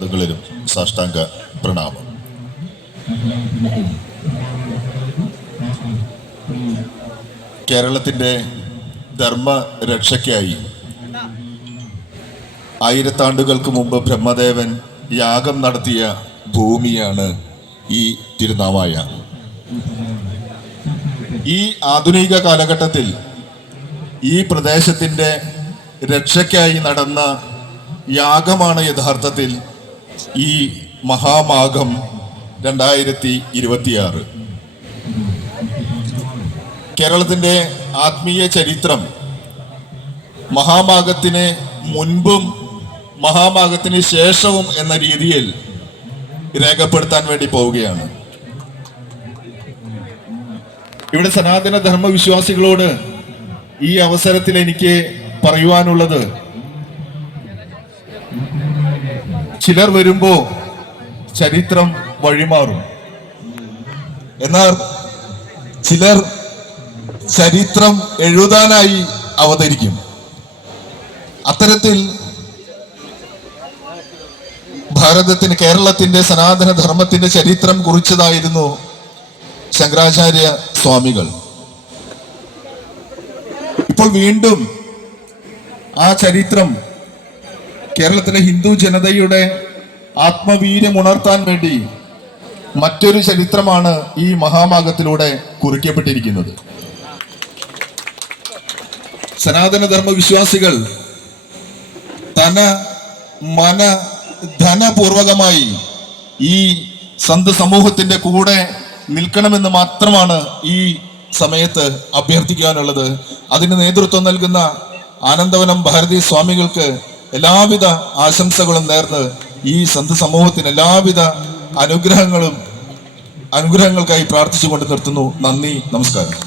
അതുകളിലും സാഷ്ടാംഗ പ്രണാമം. കേരളത്തിൻ്റെ ധർമ്മരക്ഷയ്ക്കായി 1000 ആണ്ടുകൾക്ക് മുമ്പ് ബ്രഹ്മദേവൻ യാഗം നടത്തിയ ഭൂമിയാണ് ഈ തിരുനാവായ. ഈ ആധുനിക കാലഘട്ടത്തിൽ ഈ പ്രദേശത്തിൻ്റെ രക്ഷയ്ക്കായി നടന്ന യാഗമാണ് യഥാർത്ഥത്തിൽ ഈ മഹാമാഘം 2026. കേരളത്തിൻ്റെ ആത്മീയ ചരിത്രം മഹാമാഘത്തിന് മുൻപും മഹാമാഘത്തിന് ശേഷവും എന്ന രീതിയിൽ രേഖപ്പെടുത്താൻ വേണ്ടി പോവുകയാണ്. ഇവിടെ സനാതന ധർമ്മ വിശ്വാസികളോട് ഈ അവസരത്തിൽ എനിക്ക് പറയുവാനുള്ളത്, ചിലർ വരുമ്പോ ചരിത്രം വഴിമാറും, എന്നാൽ ചിലർ ചരിത്രം എഴുതാനായി അവതരിക്കും. അത്തരത്തിൽ ഭാരതത്തിന്, കേരളത്തിന്റെ സനാതന ധർമ്മത്തിന്റെ ചരിത്രം കുറിച്ചതായിരുന്നു ശങ്കരാചാര്യ സ്വാമികൾ. ഇപ്പോൾ വീണ്ടും ആ ചരിത്രം കേരളത്തിലെ ഹിന്ദു ജനതയുടെ ആത്മവീര്യം ഉണർത്താൻ വേണ്ടി മറ്റൊരു ചരിത്രമാണ് ഈ മഹാമാഘത്തിലൂടെ കുറിക്കപ്പെട്ടിരിക്കുന്നത്. സനാതന ധർമ്മ വിശ്വാസികൾ ധനപൂർവകമായി ഈ സന്ത് സമൂഹത്തിന്റെ കൂടെ നിൽക്കണമെന്ന് മാത്രമാണ് ഈ സമയത്ത് അഭ്യർത്ഥിക്കാനുള്ളത്. അതിന് നേതൃത്വം നൽകുന്ന ആനന്ദവനം ഭാരതി സ്വാമികൾക്ക് എല്ലാവിധ ആശംസകളും നേർന്ന് ഈ സന്ത് സമൂഹത്തിന് എല്ലാവിധ അനുഗ്രഹങ്ങൾക്കായി പ്രാർത്ഥിച്ചുകൊണ്ട് നിർത്തുന്നു. നന്ദി, നമസ്കാരം.